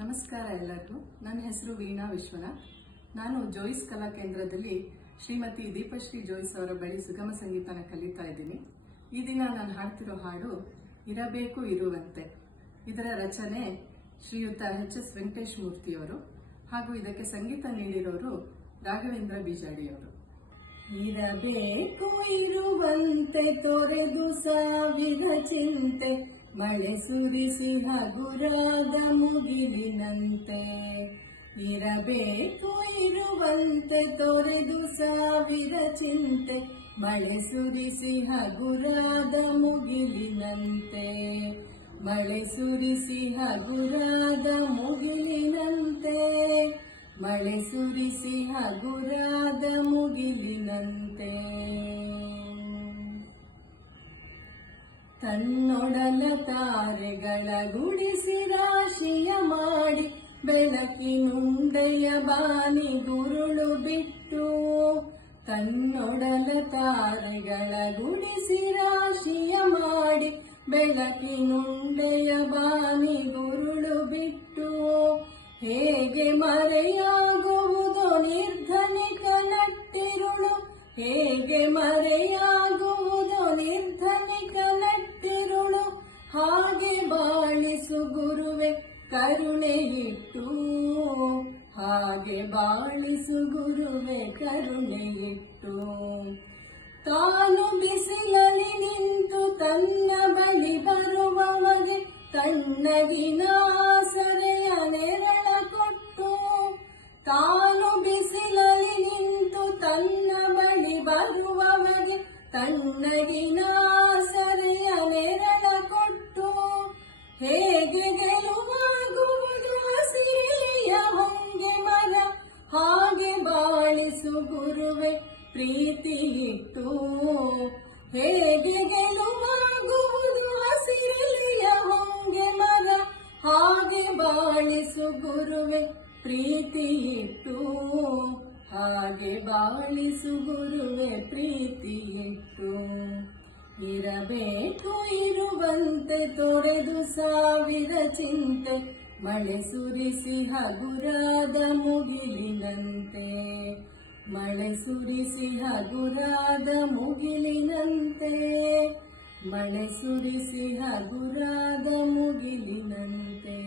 ನಮಸ್ಕಾರ ಎಲ್ಲರಿಗೂ. ನನ್ನ ಹೆಸರು ವೀಣಾ ವಿಶ್ವನಾಥ್. ನಾನು ಜೋಯಿಸ್ ಕಲಾ ಕೇಂದ್ರದಲ್ಲಿ ಶ್ರೀಮತಿ ದೀಪಶ್ರೀ ಜೋಯಿಸ್ ಅವರ ಬಳಿ ಸುಗಮ ಸಂಗೀತನ ಕಲಿತಾ ಇದ್ದೀನಿ. ಈ ದಿನ ನಾನು ಹಾಡ್ತಿರೋ ಹಾಡು ಇರಬೇಕು ಇರುವಂತೆ. ಇದರ ರಚನೆ ಶ್ರೀಯುತ ಎಚ್.ಎಸ್. ವೆಂಕಟೇಶ್ ಮೂರ್ತಿಯವರು ಹಾಗೂ ಇದಕ್ಕೆ ಸಂಗೀತ ನೀಡಿರೋರು ರಾಘವೇಂದ್ರ ಬೀಜಾಡಿಯವರು. ಇರಬೇಕು ಇರುವಂತೆ ತೊರೆದು ಸಾವಿರ ಚಿಂತೆ, ಮಳೆ ಸುರಿಸಿ ಹಗುರಾದ ಮುಗಿಲಿನಂತೆ. ಇರಬೇಕು ಇರುವಂತೆ ತೊರೆದು ಸಾವಿರ ಚಿಂತೆ, ಮಳೆ ಸುರಿಸಿ ಹಗುರಾದ ಮುಗಿಲಿನಂತೆ. ಮಳೆ ಸುರಿಸಿ ಹಗುರಾದ ಮುಗಿಲಿನಂತೆ, ಮಳೆ ಸುರಿಸಿ ಹಗುರಾದ ಮುಗಿಲಿನಂತೆ. ತನ್ನೊಡಲ ತಾರೆಗಳ ಗುಡಿಸಿ ರಾಶಿಯ ಮಾಡಿ, ಬೆಳಕಿನುಂಡೆಯ ಬಾನಿ ಗುರುಳು ಬಿಟ್ಟು. ತನ್ನೊಡಲ ತಾರೆಗಳ ಗುಡಿಸಿ ರಾಶಿಯ ಮಾಡಿ, ಬೆಳಕಿನುಂಡೆಯ ಬಾನಿ ಗುರುಳು ಬಿಟ್ಟು. ಹೇಗೆ ಮರೆಯಾಗುವುದೋ ನಿರ್ಧನಿಕ ನಟ್ಟಿರುಳು, ಹೇಗೆ ಮರೆಯಾಗುವುದೋ ನಿರ್ಧನಿಕ ನಟ್ಟಿರುಳು. ಹಾಗೆ ಬಾಳಿಸು ಗುರುವೆ ಕರುಣೆಯಿಟ್ಟು, ಹಾಗೆ ಬಾಳಿಸು ಗುರುವೆ ಕರುಣೆಯಿಟ್ಟು. ತಾನು ಬಿಸಿಲಲ್ಲಿ ನಿಂತು ತನ್ನ ಬಳಿ ಬರುವವಗೆ ತಣ್ಣಗಿನ ಆಸರೆಯ ನೆರಳ ಕೊಟ್ಟು. ತಾನು ಬಿಸಿಲಲ್ಲಿ ನಿಂತು ತನ್ನ ಬಳಿ ಬರುವವಗೆ ತಣ್ಣಗಿನ ಆಸರೆಯ ನೆರಳ ಕೊಟ್ಟು. ಹೇಗೆ ಗೆಲುವಾಗುವುದು ಹಸಿರಿಯ ಹೊಂಗೆ ಮರ, ಹಾಗೆ ಬಾಳಿಸು ಗುರುವೆ ಪ್ರೀತಿಯಿಟ್ಟು. ಹೇಗೆ ಗೆಲುವಾಗುವುದು ಹಸಿರಿಯ ಹೊಂಗೆ ಮರ, ಹಾಗೆ ಬಾಳಿಸು ಗುರುವೆ ಪ್ರೀತಿಯಿಟ್ಟು. ಹಾಗೆ ಬಾಳಿಸು ಗುರುವೆ ಪ್ರೀತಿಯಿಟ್ಟು. ಇರಬೇಕು ಇರುವಂತೆ ತೊರೆದು ಸಾವಿರ ಚಿಂತೆ, ಮಳೆ ಸುರಿಸಿ ಹಗುರಾದ ಮುಗಿಲಿನಂತೆ. ಮಳೆ ಸುರಿಸಿ ಹಗುರಾದ ಮುಗಿಲಿನಂತೆ, ಮಳೆ ಸುರಿಸಿ ಹಗುರಾದ ಮುಗಿಲಿನಂತೆ.